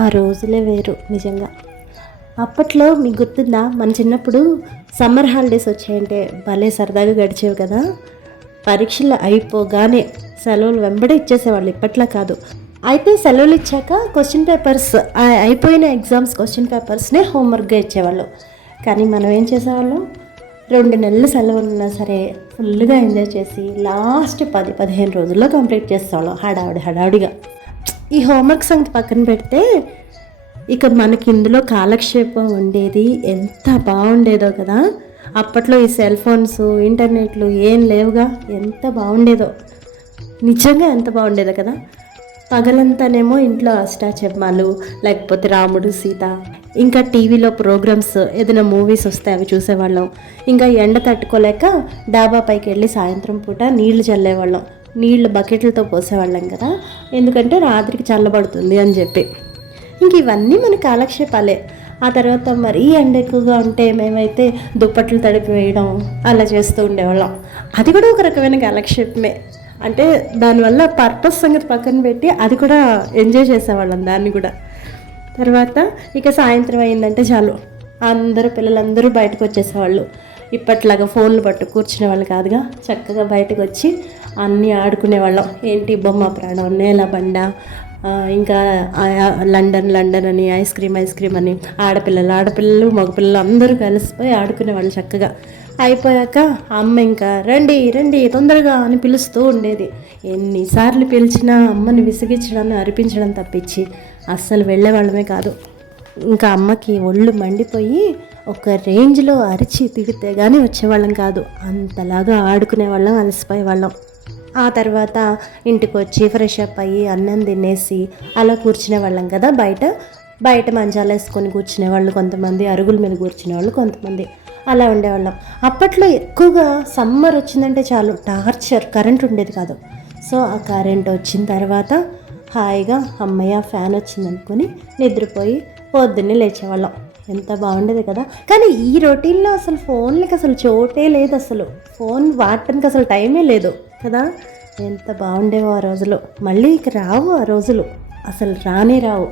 ఆ రోజులే వేరు నిజంగా. అప్పట్లో మీకు గుర్తుందా, మన చిన్నప్పుడు సమ్మర్ హాలిడేస్ వచ్చాయంటే భలే సరదాగా గడిచేవి కదా. పరీక్షలు అయిపోగానే సెలవులు వెంబడే ఇచ్చేసేవాళ్ళు, ఇప్పట్లా కాదు. అయితే సెలవులు ఇచ్చాక క్వశ్చన్ పేపర్స్, అయిపోయిన ఎగ్జామ్స్ క్వశ్చన్ పేపర్స్నే హోంవర్క్గా ఇచ్చేవాళ్ళు. కానీ మనం ఏం చేసేవాళ్ళం, 2 నెలలు సెలవులు ఉన్నా సరే ఫుల్గా ఎంజాయ్ చేసి లాస్ట్ 10-15 రోజుల్లో కంప్లీట్ చేసేవాళ్ళం హడావుడిగా. ఈ హోంవర్క్ సంగతి పక్కన పెడితే ఇక మనకి ఇందులో కాలక్షేపం ఉండేది, ఎంత బాగుండేదో కదా. అప్పట్లో ఈ సెల్ ఫోన్స్, ఇంటర్నెట్లు ఏం లేవుగా, ఎంత బాగుండేదో, నిజంగా ఎంత బాగుండేదో కదా. పగలంతానేమో ఇంట్లో అష్టాచెమ్మాలు, లేకపోతే రాముడు సీత, ఇంకా టీవీలో ప్రోగ్రామ్స్, ఏదైనా మూవీస్ వస్తే అవి చూసేవాళ్ళం. ఇంకా ఎండ తట్టుకోలేక డాబా పైకి వెళ్ళి సాయంత్రం పూట నీళ్లు చల్లేవాళ్ళం. నీళ్లు బకెట్లతో పోసేవాళ్ళం కదా, ఎందుకంటే రాత్రికి చల్లబడుతుంది అని చెప్పి. ఇంక ఇవన్నీ మన కాలక్షేపాలే. ఆ తర్వాత మరీ ఎండ ఎక్కువగా ఉంటే మేమైతే దుప్పట్లు తడిపి వేయడం అలా చేస్తూ ఉండేవాళ్ళం. అది కూడా ఒక రకమైన కాలక్షేపమే. అంటే దానివల్ల పర్పస్ సంగతి పక్కన పెట్టి అది కూడా ఎంజాయ్ చేసేవాళ్ళం దాన్ని కూడా. తర్వాత ఇక సాయంత్రం అయిందంటే చాలు, పిల్లలందరూ బయటకు వచ్చేసేవాళ్ళు. ఇప్పట్లాగా ఫోన్లు పట్టు కూర్చునే వాళ్ళు కాదుగా, చక్కగా బయటకు వచ్చి అన్నీ ఆడుకునేవాళ్ళం. ఏంటి బొమ్మ ప్రాణం, నేల బండ, ఇంకా లండన్ అని ఐస్ క్రీమ్ అని ఆడపిల్లలు మగపిల్లలు అందరూ కలిసిపోయి ఆడుకునేవాళ్ళు చక్కగా. అయిపోయాక అమ్మ ఇంకా రండి రండి తొందరగా అని పిలుస్తూ ఉండేది. ఎన్నిసార్లు పిలిచినా అమ్మని విసిగించడం, అరిపించడం తప్పించి అస్సలు వెళ్ళేవాళ్ళమే కాదు. ఇంకా అమ్మకి ఒళ్ళు మండిపోయి ఒక రేంజ్లో అరిచి తిడితే కానీ వచ్చేవాళ్ళం కాదు, అంతలాగా ఆడుకునేవాళ్ళం, అలసిపోయేవాళ్ళం. ఆ తర్వాత ఇంటికి వచ్చి ఫ్రెష్ అప్ అయ్యి అన్నం తినేసి అలా కూర్చునే వాళ్ళం కదా. బయట మంచాలు వేసుకొని కూర్చునేవాళ్ళు కొంతమంది, అరుగుల మీద కూర్చునేవాళ్ళు కొంతమంది, అలా ఉండేవాళ్ళం. అప్పట్లో ఎక్కువగా సమ్మర్ వచ్చిందంటే చాలు టార్చర్, కరెంట్ ఉండేది కాదు. సో ఆ కరెంట్ వచ్చిన తర్వాత హాయిగా అమ్మయ్య ఫ్యాన్ వచ్చిందనుకొని నిద్రపోయి పొద్దున్నే లేచేవాళ్ళం. ఎంత బాగుండేది కదా. కానీ ఈ రొటీన్లో అసలు ఫోన్లకి అసలు చోటే లేదు, అసలు ఫోన్ వాడటానికి అసలు టైమే లేదు కదా. ఎంత బాగుండేవో ఆ రోజులు, మళ్ళీ ఇక రావు ఆ రోజులు, అసలు రానే రావు.